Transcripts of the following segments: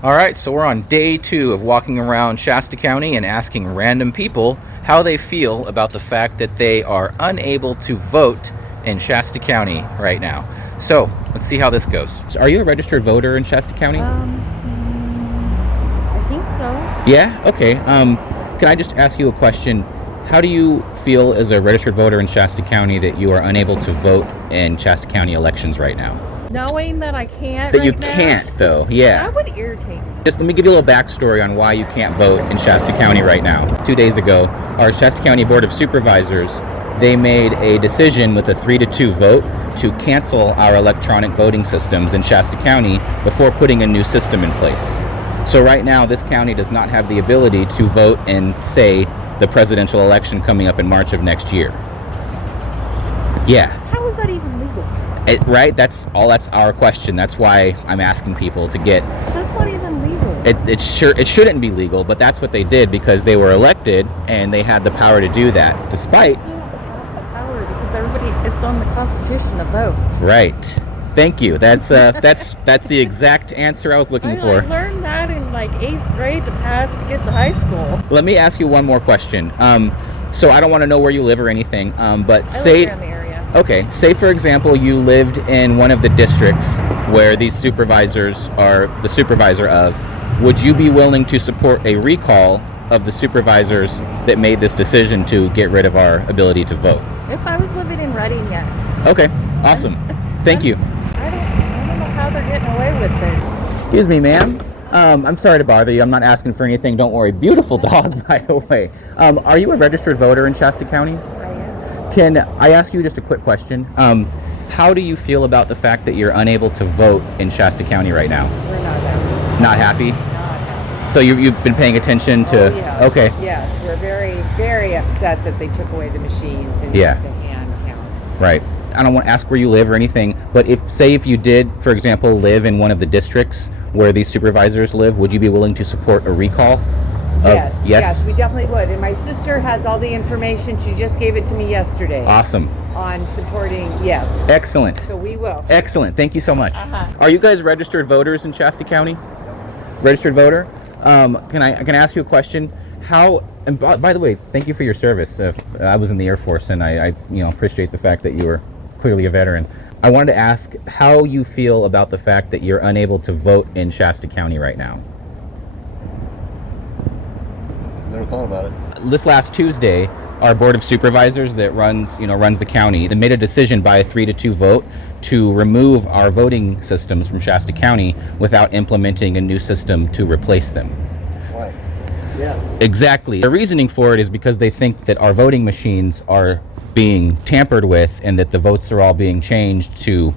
All right, so we're on day 2 of walking around Shasta County and asking random people how they feel about the fact that they are unable to vote in Shasta County right now. So let's see how this goes. So are you a registered voter in Shasta County? I think so. Yeah? Okay. Can I just ask you a question? How do you feel as a registered voter in Shasta County that you are unable to vote in Shasta County elections right now? Knowing that I can't That right you now, can't, though. Yeah. that would irritate me. Just let me give you a little backstory on why you can't vote in Shasta County right now. 2 days ago, our Shasta County Board of Supervisors, they made a decision with a 3-2 vote to cancel our electronic voting systems in Shasta County before putting a new system in place. So right now, this county does not have the ability to vote in, say, the presidential election coming up in March of next year. Yeah. How is that even legal? Right? That's our question. That's why I'm asking people to get. That's not even legal. It shouldn't be legal, but that's what they did because they were elected and they had the power to do that, despite. They still have the power because it's on the Constitution to vote. Right. Thank you. That's the exact answer I was looking for. I learned that in like 8th grade to pass to get to high school. Let me ask you one more question. So I don't want to know where you live or anything, but say. I live here in the area. Okay, say for example you lived in one of the districts where these supervisors are the supervisor of. Would you be willing to support a recall of the supervisors that made this decision to get rid of our ability to vote? If I was living in Reading, yes. Okay, awesome. Thank you. I don't know how they're getting away with it. Excuse me, ma'am. I'm sorry to bother you. I'm not asking for anything. Don't worry. Beautiful dog, by the way. Are you a registered voter in Shasta County? I am. Can I ask you just a quick question? How do you feel about the fact that you're unable to vote in Shasta County right now? We're not happy. Not happy? Not happy. So you've been paying attention to... Oh, yes. Okay. Yes, we're very, very upset that they took away the machines and Yeah. the hand count. Right. I don't want to ask where you live or anything, but if you did, for example, live in one of the districts where these supervisors live, would you be willing to support a recall? Yes, we definitely would. And my sister has all the information. She just gave it to me yesterday. Awesome. On supporting, yes. Excellent. So we will. Excellent. Thank you so much. Uh-huh. Are you guys registered voters in Shasta County? Registered voter? Can I ask you a question? How? And by the way, thank you for your service. I was in the Air Force, and I appreciate the fact that you were clearly a veteran. I wanted to ask how you feel about the fact that you're unable to vote in Shasta County right now. Never thought about it. This last Tuesday, our Board of Supervisors that runs the county, they made a decision by a 3-2 vote to remove our voting systems from Shasta County without implementing a new system to replace them. Why? Yeah. Exactly. The reasoning for it is because they think that our voting machines are being tampered with and that the votes are all being changed to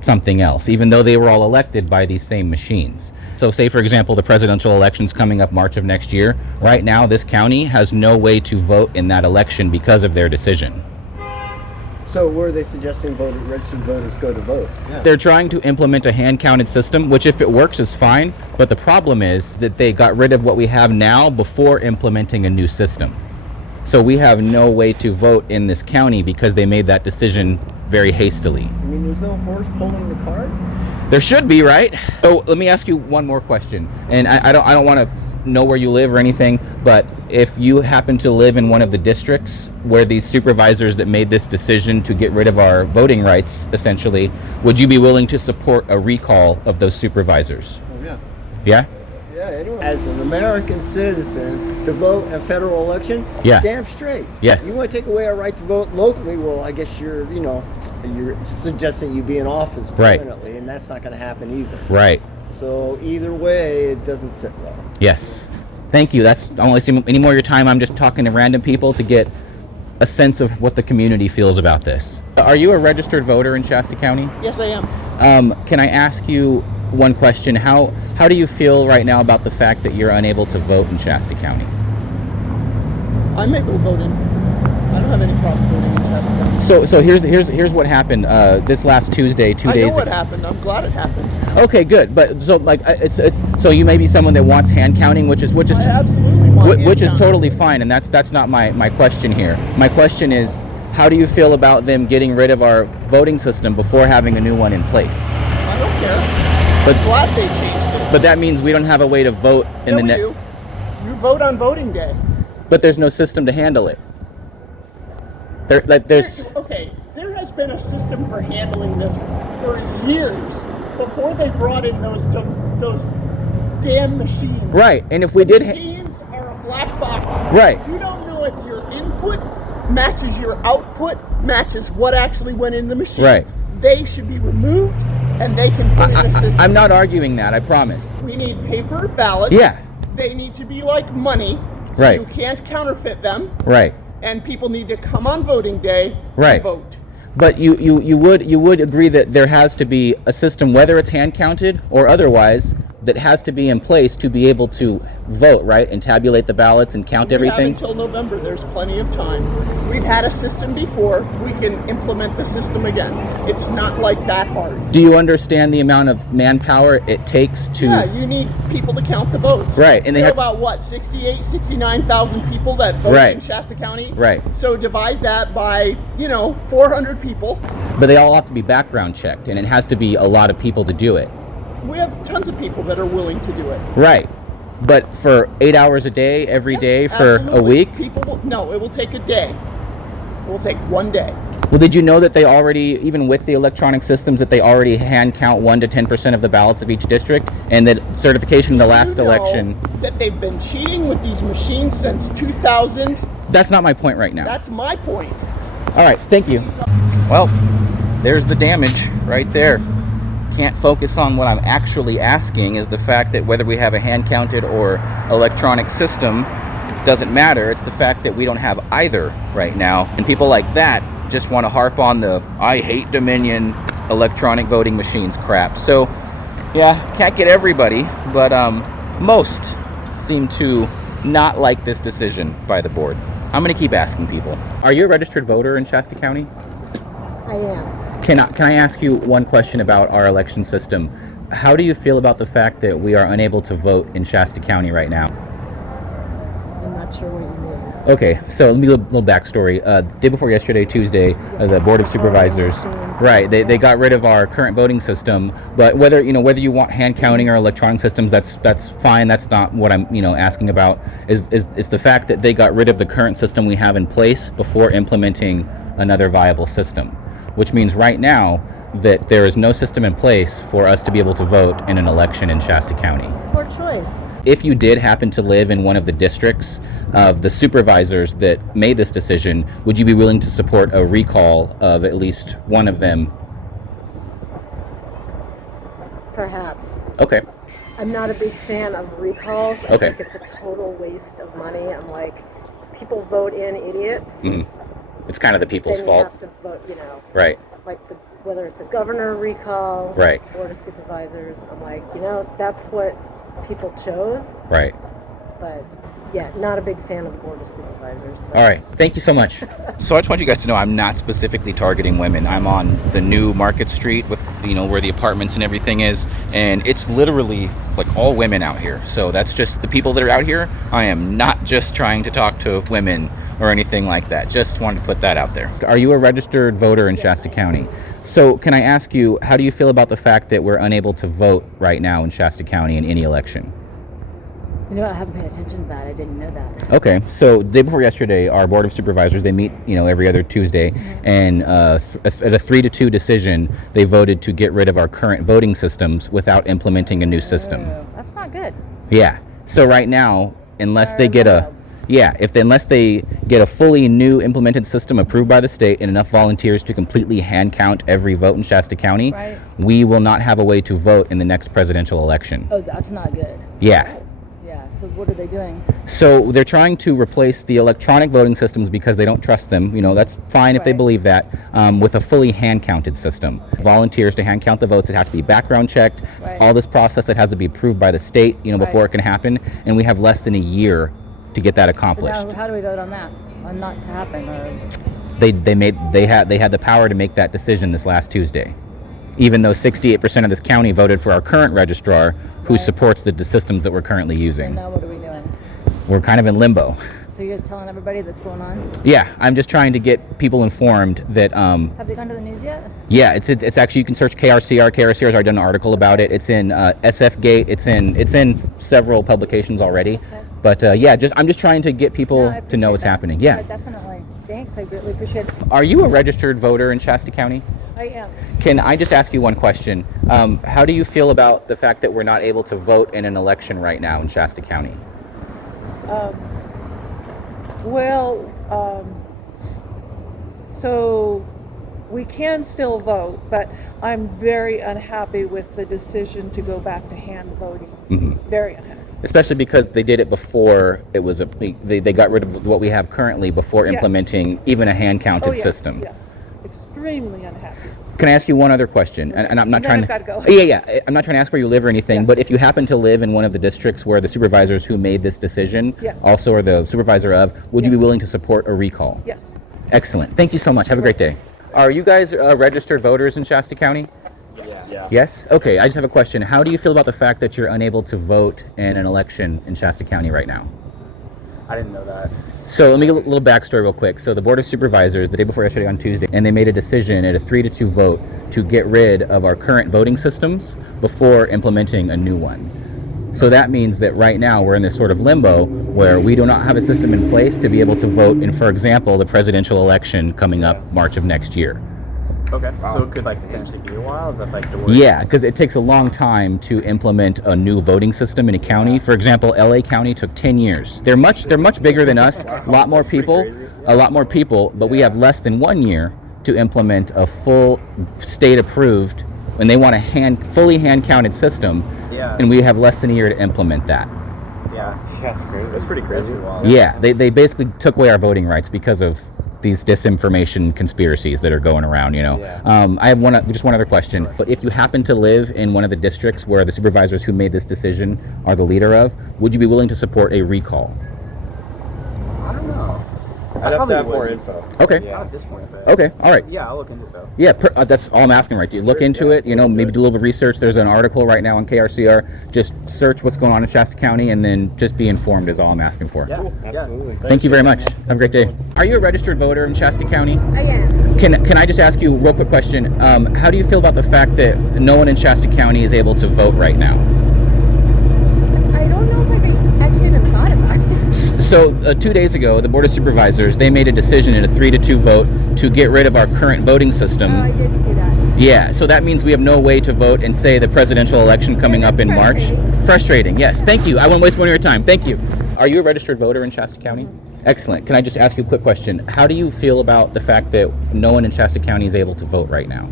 something else, even though they were all elected by these same machines. So say, for example, the presidential election's coming up March of next year. Right now, this county has no way to vote in that election because of their decision. So where are they suggesting registered voters go to vote? Yeah. They're trying to implement a hand-counted system, which if it works is fine, but the problem is that they got rid of what we have now before implementing a new system. So we have no way to vote in this county because they made that decision very hastily. I mean, there's no horse pulling the cart? There should be, right? So let me ask you one more question. And I don't want to know where you live or anything, but if you happen to live in one of the districts where these supervisors that made this decision to get rid of our voting rights, essentially, would you be willing to support a recall of those supervisors? Oh, yeah. Yeah? Yeah, anyway. As an American citizen, to vote in a federal election? Yeah. Damn straight. Yes. You want to take away our right to vote locally? Well, I guess you're suggesting you be in office Right. permanently, and that's not going to happen either. Right. So either way, it doesn't sit well. Yes. Thank you. I don't want to see any more of your time. I'm just talking to random people to get a sense of what the community feels about this. Are you a registered voter in Shasta County? Yes, I am. Can I ask you one question? How do you feel right now about the fact that you're unable to vote in Shasta County? I'm able to vote in. I don't have any problem voting in Shasta County. So here's what happened this last Tuesday, 2 I days know what ago. happened. I'm glad it happened. Okay, good. But so like it's so you may be someone that wants hand counting, which is I absolutely want which is hand totally fine, and that's not my question here. My question is, how do you feel about them getting rid of our voting system before having a new one in place? I don't care. But I'm glad they changed it. But that means we don't have a way to vote in the we next. do. You vote on voting day. But there's no system to handle it. There's. Okay, there has been a system for handling this for years before they brought in those damn machines. Right, and if we did. Machines are a black box. Right. You don't know if your input matches your output, matches what actually went in the machine. Right. They should be removed, and they can put in a system. I'm not arguing that, I promise. We need paper ballots. Yeah. They need to be like money, so Right. you can't counterfeit them. Right. And people need to come on voting day Right. and vote. But you would agree that there has to be a system, whether it's hand counted or otherwise, that has to be in place to be able to vote, right, and tabulate the ballots and count everything. We have until November. There's plenty of time. We've had a system before. We can implement the system again. It's not like that hard. Do you understand the amount of manpower it takes to? Yeah, you need people to count the votes. Right, and they There are have about what 69,000 people that vote Right. in Shasta County. Right. So divide that by 400 people. but they all have to be background checked, and it has to be a lot of people to do it. We have tons of people that are willing to do it. Right. But for 8 hours a day, every day for a Absolutely. week? No, it will take a day. It will take one day. Well, did you know that they already, even with the electronic systems, that they already hand count 1 to 10% of the ballots of each district, and that certification in the last You know election? that they've been cheating with these machines since 2000. That's not my point right now. That's my point. All right, thank you. Well, there's the damage right there. Can't focus on what I'm actually asking, is the fact that whether we have a hand counted or electronic system doesn't matter. It's the fact that we don't have either right now, and people like that just want to harp on the "I hate Dominion electronic voting machines" crap. So yeah, can't get everybody, but most seem to not like this decision by the board. I'm going to keep asking people. Are you a registered voter in Shasta County? I am. Can I ask you one question about our election system? How do you feel about the fact that we are unable to vote in Shasta County right now? I'm not sure what you mean. Okay, so let me do a little backstory. Day before yesterday, Tuesday, the Board of Supervisors, right? They got rid of our current voting system. But whether you want hand counting or electronic systems, that's fine. That's not what I'm asking about. Is the fact that they got rid of the current system we have in place before implementing another viable system, which means right now that there is no system in place for us to be able to vote in an election in Shasta County. Poor choice. If you did happen to live in one of the districts of the supervisors that made this decision, would you be willing to support a recall of at least one of them? Perhaps. Okay. I'm not a big fan of recalls. I Okay. think it's a total waste of money. I'm like, if people vote in idiots, It's kind of the people's then you fault. have to vote, Right. like whether it's a governor recall, Right. board of supervisors. I'm like, that's what people chose. Right. But yeah, not a big fan of the board of supervisors. So. All right. Thank you so much. So I just want you guys to know I'm not specifically targeting women. I'm on the new Market Street with, where the apartments and everything is. And it's literally like all women out here. So that's just the people that are out here. I am not just trying to talk to women or anything like that. Just wanted to put that out there. Are you a registered voter in Shasta County? So can I ask you, how do you feel about the fact that we're unable to vote right now in Shasta County in any election? I haven't paid attention to that. I didn't know that. Okay, so day before yesterday, our Board of Supervisors, they meet, every other Tuesday, and at a 3-2 decision, they voted to get rid of our current voting systems without implementing a new system. That's not good. Yeah, so right now, unless they get a fully new implemented system approved by the state and enough volunteers to completely hand count every vote in Shasta County, Right. we will not have a way to vote in the next presidential election. Oh, that's not good. Yeah. Yeah, so what are they doing? So they're trying to replace the electronic voting systems because they don't trust them. That's fine if they Right. believe that, with a fully hand-counted system. Volunteers to hand count the votes, it have to be background checked. Right. All this process that has to be approved by the state, before Right. it can happen. And we have less than a year to get that So accomplished. now, how do we vote on that? On not to happen, or They had the power to make that decision this last Tuesday, even though 68% of this county voted for our current registrar, who Right. supports the systems that we're currently using. now what are we doing? We're kind of in limbo. So you're just telling everybody that's going on? Yeah, I'm just trying to get people informed that. Have they gone to the news yet? Yeah, it's actually, you can search KRCR. KRCR has already done an article about it. It's in SF Gate. It's in several publications already. Okay. But yeah, I'm just trying to get people to know what's happening. Yeah. Definitely. Thanks. I greatly appreciate it. Are you a registered voter in Shasta County? I am. Can I just ask you one question? How do you feel about the fact that we're not able to vote in an election right now in Shasta County? So we can still vote, but I'm very unhappy with the decision to go back to hand voting. Very unhappy. Especially because they did it before it was they got rid of what we have currently before implementing even a hand counted system. Yes, extremely unhappy. Can I ask you one other question? And I'm not trying I've to. got to go. Yeah. I'm not trying to ask where you live or anything, but if you happen to live in one of the districts where the supervisors who made this decision also are the supervisor of, would you be willing to support a recall? Yes. Excellent. Thank you so much. Have a great day. Are you guys registered voters in Shasta County? Yeah. Yes? Okay, I just have a question. How do you feel about the fact that you're unable to vote in an election in Shasta County right now? I didn't know that. So let me get a little backstory real quick. So the Board of Supervisors, the day before yesterday on Tuesday, and they made a decision at a 3-2 vote to get rid of our current voting systems before implementing a new one. So that means that right now we're in this sort of limbo where we do not have a system in place to be able to vote in, for example, the presidential election coming up March of next year. Okay, so it could potentially be a while? Is that the worst? Yeah, because it takes a long time to implement a new voting system in a county. For example, LA County took 10 years. They're much bigger than us. A lot more people, but we have less than 1 year to implement a full state approved, and they want a fully hand counted system. Yeah. And we have less than a year to implement that. Yeah, that's crazy. That's pretty crazy. Yeah, they basically took away our voting rights because of these disinformation conspiracies that are going around, I have just one other question. But if you happen to live in one of the districts where the supervisors who made this decision are the leader of, would you be willing to support a recall? I don't know. I'd have to have more info. Okay. Not at this point, but Okay, all right. yeah, I'll look into it though. Yeah, that's all I'm asking, right? You look into it, maybe do a little bit of research. There's an article right now on KRCR. Just search what's going on in Shasta County and then just be informed is all I'm asking for. Yeah, Absolutely. Thank you very much. Have a great day. Are you a registered voter in Shasta County? I am. Can I just ask you a real quick question? How do you feel about the fact that no one in Shasta County is able to vote right now? I don't know if I actually even thought about it. So 2 days ago, the Board of Supervisors, they made a decision in a 3-2 vote to get rid of our current voting system. Oh, I did see that. Yeah, so that means we have no way to vote in, say, the presidential election coming up in March. Frustrating, yes. Thank you. I won't waste more of your time. Thank you. Are you a registered voter in Shasta County? Excellent. Can I just ask you a quick question? How do you feel about the fact that no one in Shasta County is able to vote right now?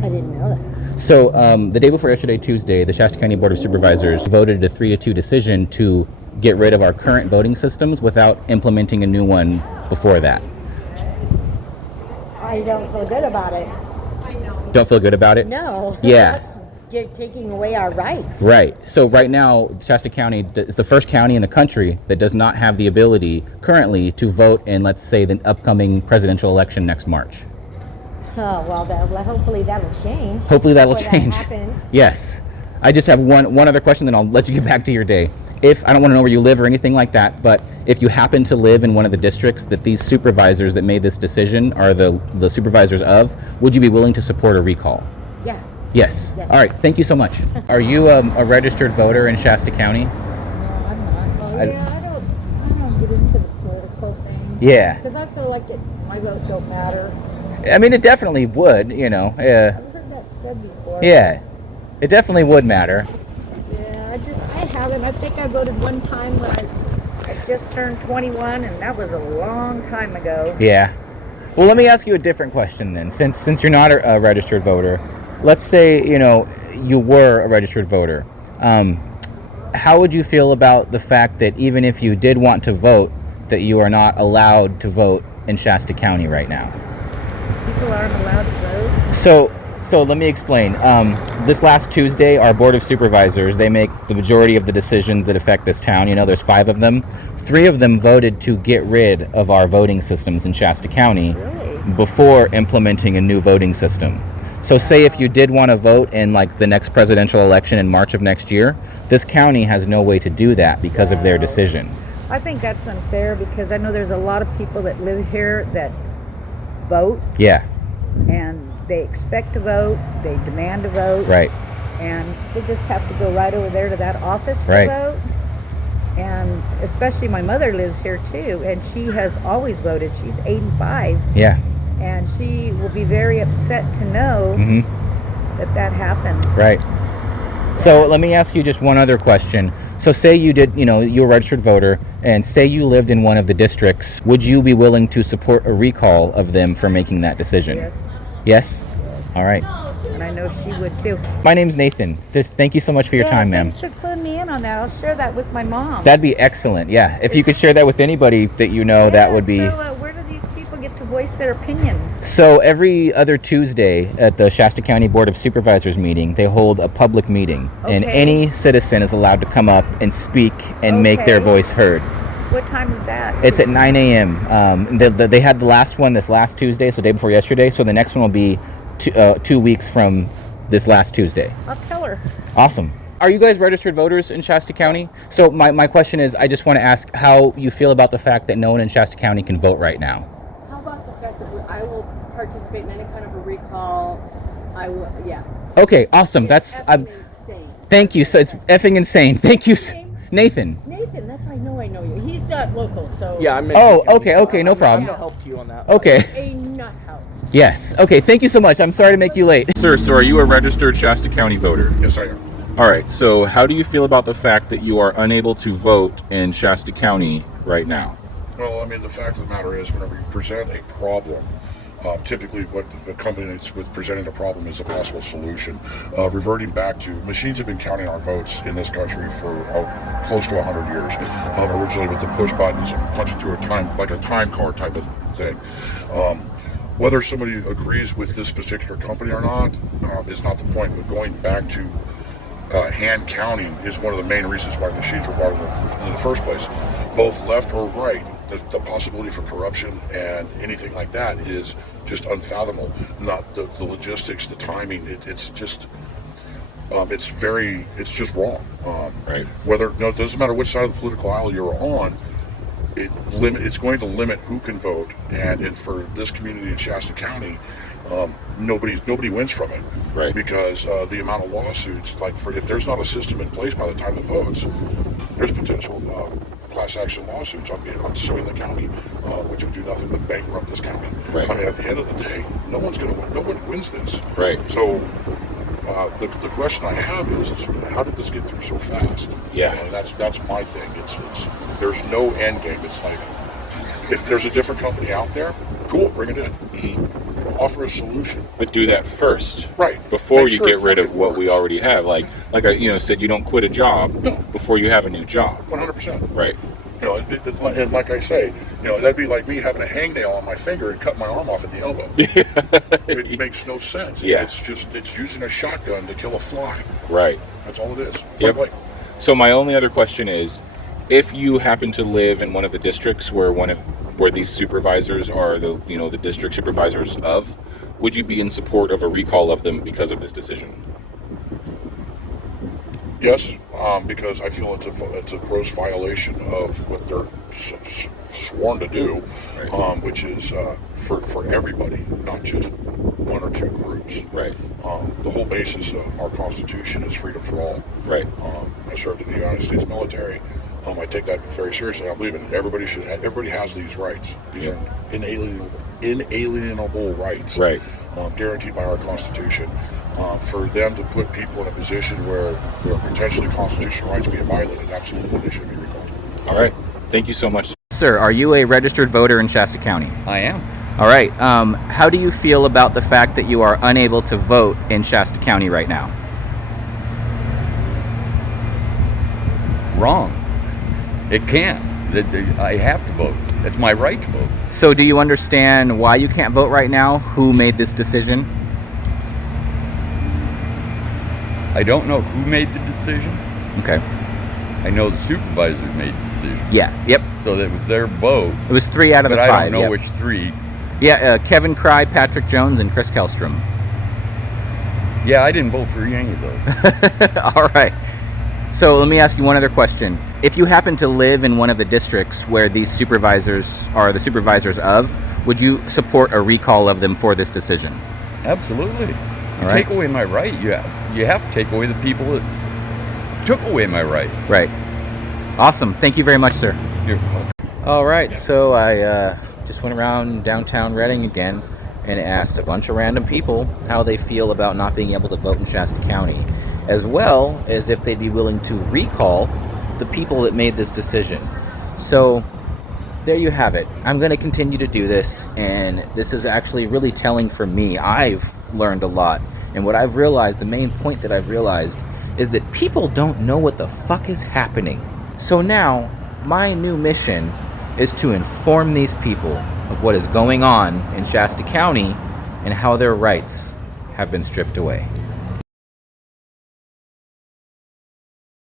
I didn't know that. So the day before yesterday, Tuesday, the Shasta County Board of Supervisors voted a 3-2 decision to get rid of our current voting systems without implementing a new one before that. I don't feel good about it. Don't feel good about it? No. Yeah. You're taking away our rights. Right. So right now, Shasta County is the first county in the country that does not have the ability currently to vote in, let's say, the upcoming presidential election next March. Oh, well, hopefully that'll change. Hopefully that'll before change. That happens. Yes. I just have one other question, then I'll let you get back to your day. I don't want to know where you live or anything like that, but if you happen to live in one of the districts that these supervisors that made this decision are the supervisors of, would you be willing to support a recall? Yeah. Yes. Yes. All right. Thank you so much. Are you a registered voter in Shasta County? No, I'm not. I don't get into the political thing. Yeah. Because I feel like my vote don't matter. I mean, it definitely would, I've heard that said before. Yeah. It definitely would matter. Yeah, I haven't. I think I voted one time when I just turned 21, and that was a long time ago. Yeah. Well, let me ask you a different question then. Since you're not a registered voter, let's say, you were a registered voter. How would you feel about the fact that even if you did want to vote, that you are not allowed to vote in Shasta County right now? People aren't allowed to vote? So let me explain. This last Tuesday, our Board of Supervisors, they make the majority of the decisions that affect this town. There's 5 of them. 3 of them voted to get rid of our voting systems in Shasta County before implementing a new voting system. So say if you did want to vote in the next presidential election in March of next year, this county has no way to do that because of their decision. I think that's unfair because I know there's a lot of people that live here that vote Yeah. and they expect to vote, they demand to vote. Right. And they just have to go right over there to that office to Right. vote. And especially my mother lives here too, and she has always voted. She's 85, Yeah. and she will be very upset to know that happened. Right. So let me ask you just one other question. So say you did, you're a registered voter, and say you lived in one of the districts, would you be willing to support a recall of them for making that decision? Yes. Yes? All right. And I know she would too. My name's Nathan. Thank you so much for your time, ma'am. Thanks for cluing me in on that. I'll share that with my mom. That'd be excellent. Yeah. If you could share that with anybody that you know, that would be... So, where do these people get to voice their opinion? So every other Tuesday at the Shasta County Board of Supervisors meeting, they hold a public meeting, and Okay. any citizen is allowed to come up and speak and make their Okay. voice heard. What time is that? It's at 9 a.m. They had the last one this last Tuesday, so the day before yesterday. So the next one will be 2 weeks from this last Tuesday. I'll tell her. Awesome. Are you guys registered voters in Shasta County? So my question is, I just want to ask how you feel about the fact that no one in Shasta County can vote right now. How about the fact that I will participate in any kind of a recall? I will, yes. Okay, awesome. That's insane. thank you. So it's effing insane. Thank you, Nathan. Nathan, that's how I know you. He's not local, so. Yeah, I'm. Oh, okay, no problem. I'm no help to you on that. Okay. A nut house. Yes. Okay. Thank you so much. I'm sorry to make you late. Sir, so are you a registered Shasta County voter? Yes, I am. All right. So how do you feel about the fact that you are unable to vote in Shasta County right now? Well, I mean, the fact of the matter is, whenever you present a problem, typically what accompanies with presenting a problem is a possible solution. Reverting back to, machines have been counting our votes in this country for close to 100 years. Originally with the push buttons and punching through a time card type of thing. Whether somebody agrees with this particular company or not is not the point, but going back to hand counting is one of the main reasons why machines were brought in the first place. Both left or right, the possibility for corruption and anything like that is just unfathomable. Not the logistics, the timing, it's just it's just wrong. Right. It doesn't matter which side of the political aisle you're on, it's going to limit who can vote, and for this community in Shasta County, nobody wins from it, right? Because the amount of lawsuits, if there's not a system in place by the time of votes, there's potential class action lawsuits on suing the county, which would do nothing but bankrupt this county. Right. I mean, at the end of the day, no one's going to win. No one wins this. Right. So. The question I have is how did this get through so fast? Yeah. And that's my thing. It's there's no end game. It's like, if there's a different company out there, cool, bring it in. Mm-hmm. Offer a solution. But do that first, right? Before you get rid of what we already have. Like I said, you don't quit a job before you have a new job. 100%. Right. And like I say, that'd be like me having a hangnail on my finger and cutting my arm off at the elbow. It makes no sense. Yeah. It's using a shotgun to kill a fly. Right. That's all it is. Yep. So my only other question is, if you happen to live in one of the districts where these supervisors are the district supervisors of, would you be in support of a recall of them because of this decision? Yes, because I feel it's a gross violation of what they're sworn to do, which is for everybody, not just one or two groups. Right. The whole basis of our Constitution is freedom for all. Right. I served in the United States military. I take that very seriously. I believe in it. Everybody has these rights. These are inalienable rights. Right. Guaranteed by our Constitution. For them to put people in a position where there are potentially constitutional rights being violated, absolutely they should be recalled. All right. Thank you so much. Sir, are you a registered voter in Shasta County? I am. All right. How do you feel about the fact that you are unable to vote in Shasta County right now? Wrong. It can't. I have to vote. It's my right to vote. So do you understand why you can't vote right now? Who made this decision? I don't know who made the decision. Okay. I know the supervisors made the decision. Yeah. Yep. So that was their vote. It was 3 out of the 5. But I don't know which 3. Yeah, Kevin Cry, Patrick Jones, and Chris Kellstrom. Yeah, I didn't vote for any of those. All right. So let me ask you one other question. If you happen to live in one of the districts where these supervisors are the supervisors of, would you support a recall of them for this decision? Absolutely. You right. take away my right, you have to take away the people that took away my right. Right. Awesome. Thank you very much, sir. You're welcome. All right. So I just went around downtown Reading again and asked a bunch of random people how they feel about not being able to vote in Shasta County, as well as if they'd be willing to recall the people that made this decision. So there you have it. I'm going to continue to do this, and this is actually really telling for me. I've learned a lot, and what I've realized, the main point that I've realized, is that people don't know what the fuck is happening. So now, my new mission is to inform these people of what is going on in Shasta County and how their rights have been stripped away.